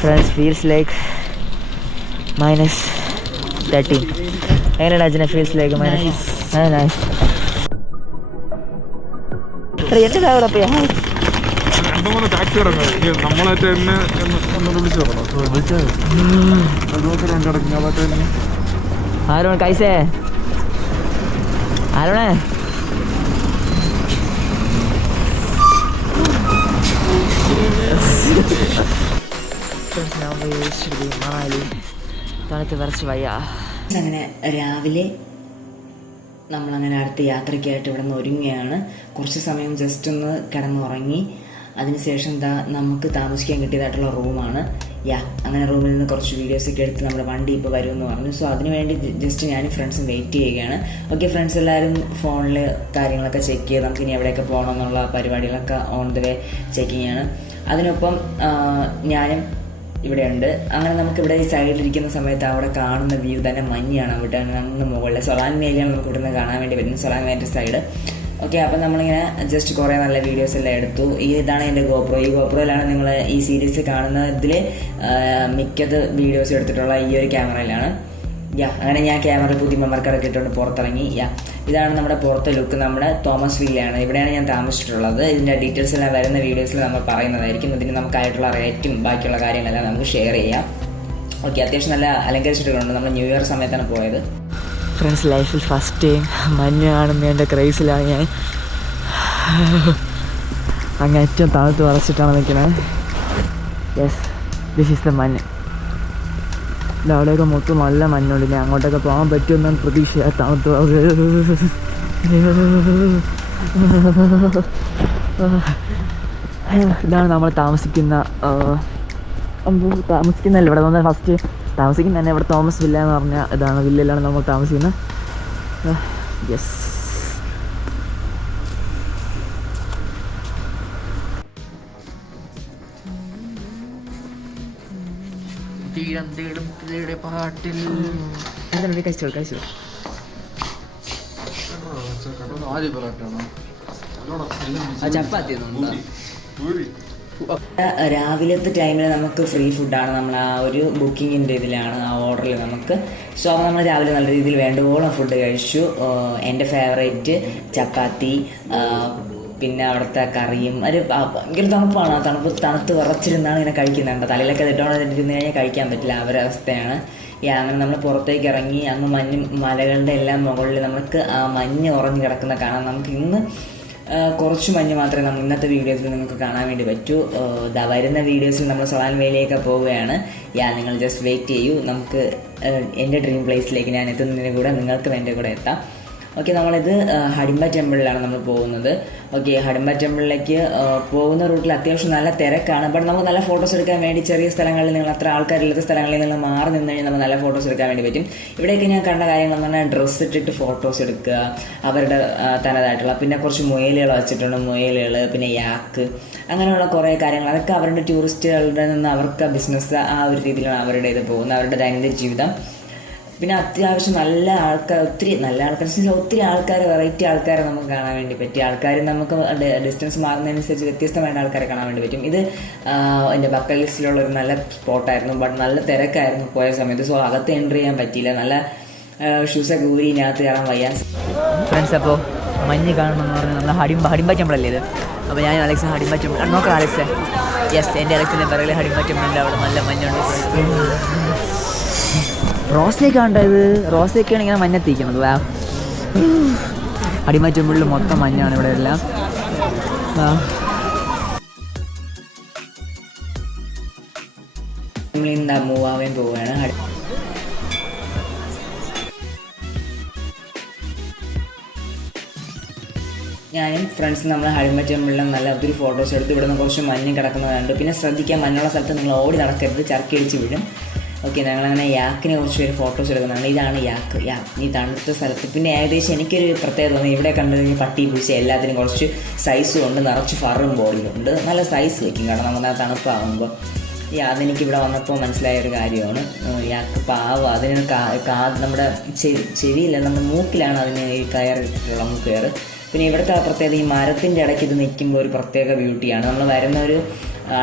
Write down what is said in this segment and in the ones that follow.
Friends feels like -13. എങ്ങനെയാണ് അച്ഛനെ feels like nice? എൻ്റെ അവിടെ പോയാ ആരോണ് കൈസേ ആരോണേ തണുത്ത് വിറച്ച് വയ്യ. അങ്ങനെ രാവിലെ നമ്മളങ്ങനെ അടുത്ത യാത്രയ്ക്കായിട്ട് ഇവിടെ നിന്ന് ഒരുങ്ങുകയാണ്. കുറച്ച് സമയം ജസ്റ്റ് ഒന്ന് കിടന്നുറങ്ങി. അതിനുശേഷം നമുക്ക് താമസിക്കാൻ കിട്ടിയതായിട്ടുള്ള റൂമാണ്. അങ്ങനെ റൂമിൽ നിന്ന് കുറച്ച് വീഡിയോസൊക്കെ എടുത്ത് നമ്മുടെ വണ്ടി ഇപ്പോൾ വരുമെന്ന് പറഞ്ഞു. സോ അതിനുവേണ്ടി ജസ്റ്റ് ഞാനും ഫ്രണ്ട്സും വെയിറ്റ് ചെയ്യുകയാണ്. ഓക്കെ ഫ്രണ്ട്സ്, എല്ലാവരും ഫോണിൽ കാര്യങ്ങളൊക്കെ ചെക്ക് ചെയ്ത് നമുക്ക് ഇനി എവിടെയൊക്കെ പോകണം എന്നുള്ള പരിപാടികളൊക്കെ ഓൺ ദ വേ ചെക്കിങ് ആണ്. അതിനൊപ്പം ഞാനും ഇവിടെ ഉണ്ട്. അങ്ങനെ നമുക്കിവിടെ ഈ സൈഡിലിരിക്കുന്ന സമയത്ത് അവിടെ കാണുന്ന വ്യൂ തന്നെ മഞ്ഞാണ്. അവിടെ അങ്ങ് മുകളിൽ സൊളാൻ വേലിയാണ് നമുക്ക് ഇവിടെ നിന്ന് കാണാൻ വേണ്ടി വരുന്നത്, സൊളാൻ വേലിൻ്റെ സൈഡ്. ഓക്കെ, അപ്പം നമ്മളിങ്ങനെ ജസ്റ്റ് കുറേ നല്ല വീഡിയോസ് എല്ലാം എടുത്തു. ഇതാണ് എൻ്റെ ഗോപ്രോ. ഈ ഗോപ്രോയിലാണ് നിങ്ങൾ ഈ സീരീസ് കാണുന്നതിൽ മിക്കത് വീഡിയോസ് എടുത്തിട്ടുള്ള ഈ ഒരു ക്യാമറയിലാണ്. അങ്ങനെ ഞാൻ ക്യാമറ പുതിയ മെമ്മറിക്കാരൊക്കെ ഇട്ടുകൊണ്ട് പുറത്തിറങ്ങി. ഇതാണ് നമ്മുടെ പുറത്തെ ലുക്ക്. നമ്മുടെ തോമസ് വില്ലയാണ്. ഇവിടെയാണ് ഞാൻ താമസിച്ചിട്ടുള്ളത്. ഇതിൻ്റെ ഡീറ്റെയിൽസ് എല്ലാം വരുന്ന വീഡിയോസിൽ നമ്മൾ പറയുന്നതായിരിക്കും. ഇതിന് നമുക്കായിട്ടുള്ള റേറ്റും ബാക്കിയുള്ള കാര്യങ്ങളെല്ലാം നമുക്ക് ഷെയർ ചെയ്യാം. ഓക്കെ, അത്യാവശ്യം നല്ല അലങ്കരിച്ചിട്ടുണ്ട്. നമ്മൾ ന്യൂ ഇയർ സമയത്താണ് പോയത്. ഫ്രണ്ട്സ്, ലൈഫിൽ ഫസ്റ്റ് ടൈം മഞ്ഞ് കാണുന്നതിൻ്റെ ക്രൈസിലാണ് ഞാൻ. അങ്ങ് ഏറ്റവും തണുത്ത് വറച്ചിട്ടാണ് നിൽക്കുന്നത്. യെസ്, ദിസ് ഈസ് ദ മഞ്ഞ്. അവിടെയൊക്കെ മൊത്തം നല്ല മഞ്ഞുണ്ട്. ഞാൻ അങ്ങോട്ടൊക്കെ പോകാൻ പറ്റുമെന്നാണ് പ്രതീക്ഷ. തണുത്ത് ഇതാണ് നമ്മൾ താമസിക്കുന്നല്ല ഇവിടെ വന്നാൽ ഫസ്റ്റ് താമസിക്കുന്ന തന്നെ ഇവിടെ തോമസ് വില്ല എന്ന് പറഞ്ഞ ഇതാണ് വില്ലയിലാണ് നമ്മൾ താമസിക്കുന്നത്. യെസ്, പാട്ടിൽ കഴിച്ചോളൂ. ചപ്പാത്തി രാവിലത്തെ ടൈമിൽ നമുക്ക് ഫ്രീ ഫുഡാണ്. നമ്മൾ ആ ഒരു ബുക്കിങ്ങിൻ്റെ ഇതിലാണ്, ആ ഓർഡറിൽ നമുക്ക്. സോ നമ്മൾ രാവിലെ നല്ല രീതിയിൽ വേണ്ടുവോളം ഫുഡ് കഴിച്ചു. എൻ്റെ ഫേവറേറ്റ് ചപ്പാത്തി, പിന്നെ അവിടുത്തെ കറിയും. ഒരു ഭയങ്കര തണുപ്പാണ്. ആ തണുത്ത് വിറച്ചിരുന്നാണ് ഇങ്ങനെ കഴിക്കുന്നുണ്ട്. തലയിലൊക്കെ തിട്ടോണ്ടിരുന്ന് കഴിഞ്ഞാൽ കഴിക്കാൻ പറ്റില്ല, ആ ഒരു അവസ്ഥയാണ്. അങ്ങനെ നമ്മൾ പുറത്തേക്ക് ഇറങ്ങി. അങ്ങ് മലകളുടെ എല്ലാം മുകളിൽ നമുക്ക് ആ മഞ്ഞ് ഉറഞ്ഞു കിടക്കുന്ന കാണാം. നമുക്ക് ഇന്ന് കുറച്ച് മഞ്ഞ് മാത്രമേ നമ്മൾ ഇന്നത്തെ വീഡിയോസിൽ നിങ്ങൾക്ക് കാണാൻ വേണ്ടി പറ്റൂ. വരുന്ന വീഡിയോസിൽ നമ്മൾ സൊളാൻ വേലിയൊക്കെ പോവുകയാണ്. നിങ്ങൾ ജസ്റ്റ് വെയിറ്റ് ചെയ്യൂ. നമുക്ക് എൻ്റെ ഡ്രീം പ്ലേസിലേക്ക് ഞാൻ എത്തുന്നതിന് കൂടെ നിങ്ങൾക്കും എൻ്റെ കൂടെ എത്താം. ഓക്കെ, നമ്മളിത് ഹഡിംബ ടെമ്പിളിലാണ് നമ്മൾ പോകുന്നത്. ഓക്കെ, ഹഡിംബ ടെമ്പിളിലേക്ക് പോകുന്ന റൂട്ടിൽ അത്യാവശ്യം നല്ല തിരക്കാണ്. ബട്ട് നമുക്ക് നല്ല ഫോട്ടോസ് എടുക്കാൻ വേണ്ടി ചെറിയ സ്ഥലങ്ങളിൽ നിങ്ങൾ അത്ര ആൾക്കാരില്ലാത്ത സ്ഥലങ്ങളിൽ നിങ്ങൾ മാറി നിന്ന് കഴിഞ്ഞാൽ നമുക്ക് നല്ല ഫോട്ടോസ് എടുക്കാൻ വേണ്ടി പറ്റും. ഇവിടെയൊക്കെ ഞാൻ കണ്ട കാര്യങ്ങളെന്ന് പറഞ്ഞാൽ ഡ്രസ്സ് ഇട്ടിട്ട് ഫോട്ടോസ് എടുക്കുക, അവരുടെ തനതായിട്ടുള്ള. പിന്നെ കുറച്ച് മുയലുകൾ വച്ചിട്ടുണ്ട്, മുയലുകൾ, പിന്നെ യാക്ക്, അങ്ങനെയുള്ള കുറേ കാര്യങ്ങൾ. അതൊക്കെ അവരുടെ ടൂറിസ്റ്റുകളുടെ നിന്ന് അവർക്ക് ബിസിനസ് ആ ഒരു രീതിയിലാണ് അവരുടെ ഇത് പോകുന്നത്, അവരുടെ ദൈനംദിന ജീവിതം. പിന്നെ അത്യാവശ്യം നല്ല ആൾക്കാർ, ഒത്തിരി നല്ല ആൾക്കാർ, ഒത്തിരി ആൾക്കാർ, വെറൈറ്റി ആൾക്കാരെ നമുക്ക് കാണാൻ വേണ്ടി പറ്റി. ആൾക്കാർ നമുക്ക് ഡിസ്റ്റൻസ് മാറുന്നതനുസരിച്ച് വ്യത്യസ്തമായിട്ട് ആൾക്കാരെ കാണാൻ വേണ്ടി പറ്റും. ഇത് എൻ്റെ ബക്കറ്റ് ലിസ്റ്റിലുള്ള ഒരു നല്ല സ്പോട്ടായിരുന്നു. ബട്ട് നല്ല തിരക്കായിരുന്നു പോയ സമയത്ത്. സോ അകത്ത് എൻട്രി ചെയ്യാൻ പറ്റിയില്ല. നല്ല ഷൂസൊക്കെ ഊരി ഇതിനകത്ത് കയറാൻ വയ്യ. ഫ്രണ്ട്സ്, അപ്പോൾ മഞ്ഞ് കാണണമെന്ന് പറഞ്ഞാൽ നമ്മൾ ഹഡിംബ ടെമ്പിളല്ലേ ഇത്. അപ്പോൾ ഞാൻ അലക്സ് ഹഡിംബ ടെമ്പിൾ നോക്കാം. അലക്സ്, യെസ്, എൻ്റെ അലക്സിൻ്റെ പിറകിൽ ഹഡിംബ ടെമ്പിളിൻ്റെ അവിടെ നല്ല മഞ്ഞുണ്ട്. റോസയൊക്കെ ഉണ്ടായത്, റോസയൊക്കെയാണ് ഇങ്ങനെ മഞ്ഞെത്തിക്കുന്നത്. ഹഡിംബ ടെമ്പിളിൽ മൊത്തം മഞ്ഞാണ് ഇവിടെ എല്ലാം. നമ്മളിന്ന് മൂവാവേൻ പോവുകയാണ്. ഞാനും ഫ്രണ്ട്സും നമ്മൾ ഹഡിംബ ടെമ്പിളിൽ നല്ല ഒത്തിരി ഫോട്ടോസ് എടുത്ത്. ഇവിടെ നിന്ന് കുറച്ച് മഞ്ഞ് കിടക്കുന്നതുണ്ട്. പിന്നെ ശ്രദ്ധിക്കാൻ, മഞ്ഞുള്ള സ്ഥലത്ത് നിങ്ങൾ ഓടി നടക്കരുത്, ചർക്കടിച്ച് വീഴും. ഓക്കെ, ഞങ്ങളങ്ങനെ യാക്കിനെ കുറച്ച് പേര് ഫോട്ടോസ് എടുക്കുന്നുണ്ട്. ഇതാണ് യാക്ക്, ഈ തണുത്ത സ്ഥലത്ത്. പിന്നെ ഏകദേശം എനിക്കൊരു പ്രത്യേകത തോന്നി, ഇവിടെ കണ്ടു കഴിഞ്ഞാൽ പട്ടി പൂച്ച എല്ലാത്തിനും കുറച്ച് സൈസും ഉണ്ട്, നിറച്ച് ഫറും ബോഡിയിലുണ്ട്. നല്ല സൈസ് വയ്ക്കും, കാരണം നമുക്ക് ആ തണുപ്പാകുമ്പോൾ. അതെനിക്കിവിടെ വന്നപ്പോൾ മനസ്സിലായ ഒരു കാര്യമാണ്. യാക്ക് പാവം, അതിന് നമ്മുടെ ചെവിയില്ല, നമ്മുടെ മൂക്കിലാണ് അതിന് ഈ കയറിയിട്ടുള്ള മൂക്കയർ. പിന്നെ ഇവിടുത്തെ പ്രത്യേകത, ഈ മരത്തിൻ്റെ ഇടയ്ക്ക് ഇത് നിൽക്കുമ്പോൾ ഒരു പ്രത്യേക ബ്യൂട്ടിയാണ്. നമ്മൾ വരുന്ന ഒരു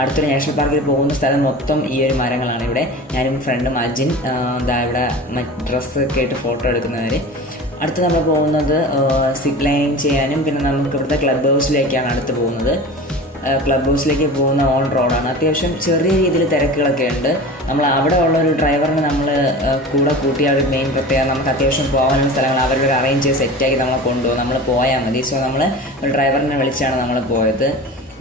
അടുത്തൊരു നാഷണൽ പാർക്കിൽ പോകുന്ന സ്ഥലം മൊത്തം ഈ ഒരു മരങ്ങളാണ്. ഇവിടെ ഞാനും ഫ്രണ്ടും അജിൻ ഇതാ ഇവിടെ ഡ്രസ്സൊക്കെ ആയിട്ട് ഫോട്ടോ എടുക്കുന്നവർ. അടുത്ത് നമ്മൾ പോകുന്നത് സിപ്പ് ലൈൻ ചെയ്യാനും പിന്നെ നമുക്ക് ഇവിടുത്തെ ക്ലബ് ഹൗസിലേക്കാണ് അടുത്ത് പോകുന്നത്. ക്ലബ് ഹൗസിലേക്ക് പോകുന്ന ഓൺ റോഡാണ്. അത്യാവശ്യം ചെറിയ രീതിയിൽ തിരക്കുകളൊക്കെ ഉണ്ട്. നമ്മൾ അവിടെ ഉള്ള ഒരു ഡ്രൈവറിനെ നമ്മൾ കൂടെ കൂട്ടിയ ഒരു മെയിൻ പ്രത്യേകത നമുക്ക് അത്യാവശ്യം പോകാനുള്ള സ്ഥലങ്ങൾ അവരൊരു അറേഞ്ച് ചെയ്ത് സെറ്റാക്കി നമ്മളെ കൊണ്ടുപോകും. നമ്മൾ പോയാൽ മതി. സോ നമ്മൾ ഒരു ഡ്രൈവറിനെ വിളിച്ചാണ് നമ്മൾ പോയത്.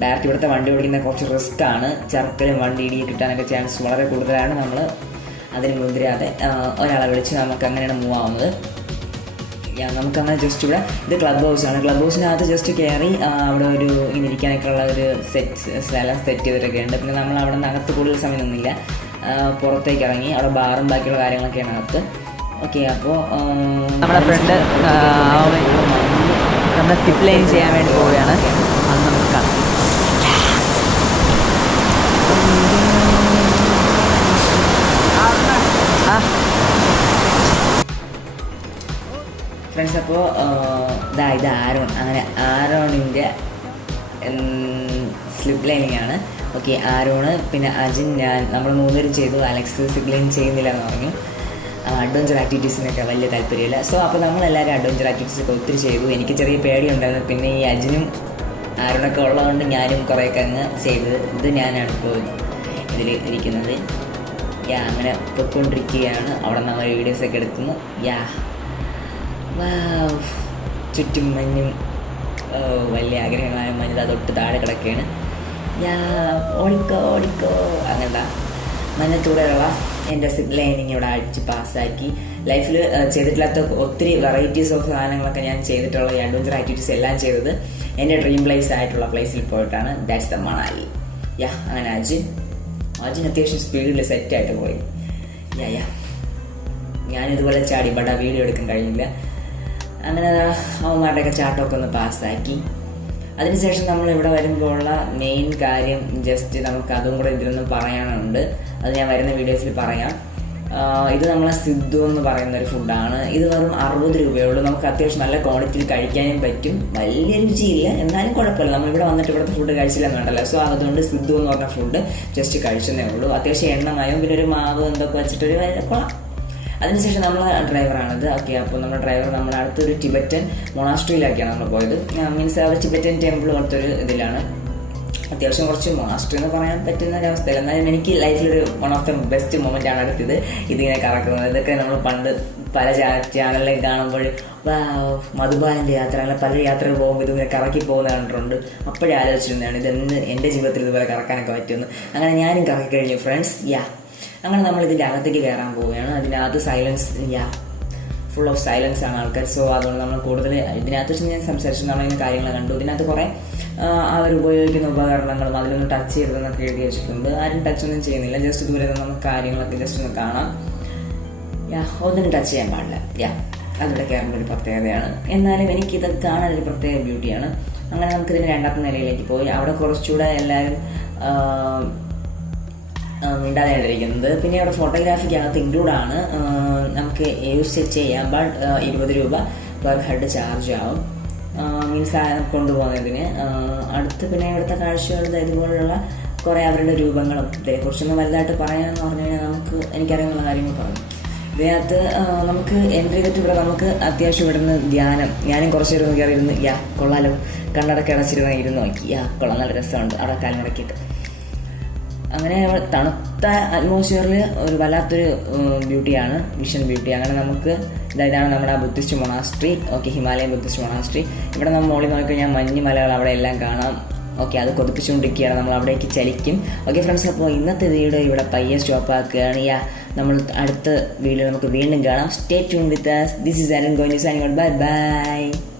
ഡയറക്റ്റ് ഇവിടുത്തെ വണ്ടി ഓടിക്കുന്നത് കുറച്ച് റിസ്ക്കാണ്. ചർക്കലും വണ്ടി ഇടി കിട്ടാനൊക്കെ ചാൻസ് വളരെ കൂടുതലാണ്. നമ്മൾ അതിന് മുതിരാതെ ഒരാളെ വിളിച്ച് നമുക്ക് അങ്ങനെയാണ് മൂവ് ആവുന്നത്. നമുക്കങ്ങനെ ജസ്റ്റ് ഇവിടെ ഇത് ക്ലബ് ഹൗസാണ്. ക്ലബ് ഹൗസിനകത്ത് ജസ്റ്റ് കയറി അവിടെ ഒരു ഇങ്ങനെ ഇരിക്കാനൊക്കെ ഉള്ള ഒരു സ്ഥലം സെറ്റ് ചെയ്തിട്ടൊക്കെ ഉണ്ട്. പിന്നെ നമ്മൾ അവിടെ നിന്ന് അകത്ത് കൂടുതൽ സമയം നിന്നില്ല, പുറത്തേക്ക് ഇറങ്ങി അവിടെ ബാറും ബാക്കിയുള്ള കാര്യങ്ങളൊക്കെയാണ് അകത്ത്. ഓക്കെ, അപ്പോൾ നമ്മുടെ ഫ്രണ്ട് നമ്മുടെ സിപ്പ് ലൈൻ ചെയ്യാൻ വേണ്ടി പോവുകയാണ്. അത് നമുക്ക് കാണാം. ഫ്രണ്ട്സ്, അപ്പോൾ ഇത് ആരോൺ. അങ്ങനെ ആരോണിൻ്റെ സ്ലിപ്പ് ലൈനിങ് ആണ്. ഓക്കെ, ആരോണ് പിന്നെ അജിൻ ഞാൻ നമ്മൾ 3 പേരും ചെയ്തു. അലക്സ് സ്ലിപ്പ് ലൈൻ ചെയ്യുന്നില്ല എന്ന് പറഞ്ഞു. അഡ്വഞ്ചർ ആക്ടിവിറ്റീസിനൊക്കെ വലിയ താല്പര്യമില്ല. സോ അപ്പോൾ നമ്മളെല്ലാവരും അഡ്വഞ്ചർ ആക്ടിവിറ്റീസൊക്കെ ഒത്തിരി ചെയ്തു. എനിക്ക് ചെറിയ പേടിയുണ്ടായിരുന്നു. പിന്നെ ഈ അജിനും ആരോണൊക്കെ ഉള്ളതുകൊണ്ട് ഞാനും കുറേയൊക്കെ അങ്ങ് ചെയ്തത്. ഇത് ഞാനാണ് ഇപ്പോൾ ഇതിൽ ഇരിക്കുന്നത്. അങ്ങനെ പൊയ്ക്കൊണ്ടിരിക്കുകയാണ്. അവിടെ നമ്മൾ വീഡിയോസൊക്കെ എടുക്കുന്നു. ചുറ്റും മഞ്ഞും വലിയ ആഗ്രഹമായ മഞ്ഞ് തൊട്ട് താഴെ കിടക്കുകയാണ്. ഓടിക്കോ അങ്ങനത്തെ മഞ്ഞത്തൂടെയുള്ള എൻ്റെ സിപ്പ് ലൈനിങ് ഇവിടെ അടിച്ച് പാസ്സാക്കി. ലൈഫിൽ ചെയ്തിട്ടില്ലാത്ത ഒത്തിരി വെറൈറ്റീസ് ഓഫ് സാധനങ്ങളൊക്കെ ഞാൻ ചെയ്തിട്ടുള്ള ഈ അഡ്വഞ്ചർ ആക്ടിവിറ്റീസ് എല്ലാം ചെയ്തത് എൻ്റെ ഡ്രീം പ്ലേസ് ആയിട്ടുള്ള പ്ലേസിൽ പോയിട്ടാണ്. That's the Manali. അങ്ങനെ അജിൻ അത്യാവശ്യം സ്പീഡിൽ സെറ്റായിട്ട് പോയി. ഞാനിതുപോലെ ചാടി, ബട്ട് ആ വീഡിയോ എടുക്കാൻ കഴിഞ്ഞില്ല. അങ്ങനെ അവന്മാരുടെയൊക്കെ ചാട്ടമൊക്കെ ഒന്ന് പാസ്സാക്കി. അതിനുശേഷം നമ്മൾ ഇവിടെ വരുമ്പോഴുള്ള മെയിൻ കാര്യം ജസ്റ്റ് നമുക്ക് അതും കൂടെ ഇതിലൊന്നും പറയാനുണ്ട്. അത് ഞാൻ വരുന്ന വീഡിയോസിൽ പറയാം. ഇത് നമ്മളെ സിദ്ധു എന്ന് പറയുന്ന ഒരു ഫുഡാണ്. ഇത് വെറും 60 രൂപയുള്ളൂ. നമുക്ക് അത്യാവശ്യം നല്ല ക്വാളിറ്റിയിൽ കഴിക്കാനും പറ്റും. വലിയ രുചിയില്ല, എന്നാലും കുഴപ്പമില്ല. നമ്മളിവിടെ വന്നിട്ട് ഇവിടുത്തെ ഫുഡ് കഴിച്ചില്ലെന്ന് വേണ്ടല്ലോ. സോ അതുകൊണ്ട് സിദ്ധു എന്ന് പറഞ്ഞ ഫുഡ് ജസ്റ്റ് കഴിച്ചതേ ഉള്ളൂ. അത്യാവശ്യം എണ്ണമയം പിന്നെ ഒരു മാവ് എന്തൊക്കെ വെച്ചിട്ടൊരു കൊള്ളാം. അതിനുശേഷം നമ്മൾ ഡ്രൈവറാണിത്. ഓക്കെ, അപ്പോൾ നമ്മുടെ ഡ്രൈവർ നമ്മുടെ അടുത്തൊരു ടിബറ്റൻ മൊണാസ്ട്രിയിലേക്കാണ് നമ്മൾ പോയത്. മീൻസ് അത് ടിബറ്റൻ ടെമ്പിൾ പോലത്തൊരു ഇതിലാണ്. അത്യാവശ്യം കുറച്ച് മൊണാസ്ട്രി എന്ന് പറയാൻ പറ്റുന്ന ഒരവസ്ഥയിൽ, എന്നാലും എനിക്ക് ലൈഫിലൊരു one of the best moment ആണ് അടുത്തത് ഇതിങ്ങനെ കറക്കുന്നത്. ഇതൊക്കെ നമ്മൾ പണ്ട് പല ചാനലിലേക്ക് കാണുമ്പോൾ മധുബാലൻ്റെ യാത്ര അങ്ങനെ പല യാത്രകൾ പോകുമ്പോൾ ഇതിങ്ങനെ കറക്കി പോകുന്ന കണ്ടിട്ടുണ്ട്. അപ്പോഴേ ആലോചിച്ചിരുന്നതാണ് ഇതെന്ന് എൻ്റെ ജീവിതത്തിൽ ഇതുപോലെ കറക്കാനൊക്കെ പറ്റുമെന്ന്. അങ്ങനെ ഞാനും കറക്കി കഴിഞ്ഞു ഫ്രണ്ട്സ്. അങ്ങനെ നമ്മൾ ഇതിൻ്റെ അകത്തേക്ക് കയറാൻ പോവുകയാണ്. അതിനകത്ത് സൈലൻസ്, ഫുൾ ഓഫ് സൈലൻസ് ആണ് ആൾക്കാർ. സോ അതുകൊണ്ട് നമ്മൾ കൂടുതൽ ഇതിനകത്ത് വെച്ച് ഞാൻ സംസാരിച്ചു നമ്മളിങ്ങനെ കാര്യങ്ങൾ കണ്ടു. ഇതിനകത്ത് കുറേ അവർ ഉപയോഗിക്കുന്ന ഉപകരണങ്ങളും അതിലൊന്നും ടച്ച് ചെയ്തതെന്നൊക്കെ എഴുതി വെച്ചിട്ടുണ്ട്. ആരും ടച്ച് ഒന്നും ചെയ്യുന്നില്ല. ജസ്റ്റ് ദൂരെ നിന്ന് നമുക്ക് കാര്യങ്ങളൊക്കെ ജസ്റ്റ് ഒന്ന് കാണാം. ഒന്നിനും ടച്ച് ചെയ്യാൻ പാടില്ല. അതിവിടെ കയറുമ്പോൾ ഒരു പ്രത്യേകതയാണ്. എന്നാലും എനിക്കിത് കാണാനൊരു പ്രത്യേക ബ്യൂട്ടിയാണ്. അങ്ങനെ നമുക്കിതിന് 2ാമത്തെ നിലയിലേക്ക് പോയി. അവിടെ കുറച്ചുകൂടെ എല്ലാവരും മിണ്ടാതെയാണ്ടിരിക്കുന്നത്. പിന്നെ അവിടെ ഫോട്ടോഗ്രാഫിക്കകത്ത് ഇൻക്ലൂഡാണ്. നമുക്ക് യൂസ് ചെയ്യാം. ബട്ട് 20 രൂപ പെർ ഹെഡ് ചാർജ് ആവും. മീൻസ് കൊണ്ടുപോകുന്നതിന്. അടുത്ത് പിന്നെ ഇവിടുത്തെ കാഴ്ചകൾ ഇതുപോലുള്ള കുറേ അവരുടെ രൂപങ്ങളും ഇതിനെക്കുറിച്ചൊന്നും വലുതായിട്ട് പറയാമെന്ന് പറഞ്ഞു കഴിഞ്ഞാൽ എനിക്കറിയാവുന്ന കാര്യങ്ങൾ പറഞ്ഞു. ഇതിനകത്ത് നമുക്ക് എൻട്രി ചെയ്തിട്ട് ഇവിടെ നമുക്ക് അത്യാവശ്യം ഇവിടുന്ന് ധ്യാനം, ഞാനും കുറച്ച് നേരം കയറിയിരുന്ന് കൊള്ളാലോ, കണ്ണടക്ക് അടച്ചിരുന്ന് നോക്കി. കൊള്ളാം, നല്ല രസമുണ്ട് അവിടെ കാൽമടക്കിയിട്ട്. അങ്ങനെ തണുത്ത അറ്റ്മോസ്ഫിയറിൽ ഒരു വല്ലാത്തൊരു ബ്യൂട്ടിയാണ്, വിഷൻ ബ്യൂട്ടി. അങ്ങനെ നമുക്ക് ഇതാണ് നമ്മുടെ Buddhist monastery. Okay, Himalayan Buddhist monastery. ഇവിടെ നമ്മൾ മോളിൽ നോക്കിക്കഴിഞ്ഞാൽ മഞ്ഞ് മലകൾ അവിടെ എല്ലാം കാണാം. ഓക്കെ, അത് കൊതിപ്പിച്ചുകൊണ്ടിരിക്കുകയാണ്. നമ്മൾ അവിടേക്ക് ചലിക്കും. ഓക്കെ ഫ്രണ്ട്സ്, അപ്പോൾ ഇന്നത്തെ വീഡിയോ ഇവിടെ പയ്യെ സ്റ്റോപ്പ് ആക്കുകയാണ്. നമ്മൾ അടുത്ത വീഡിയോ നമുക്ക് വീണ്ടും കാണാം. Stay tune with us. This is Arun going to sign out. Bye bye.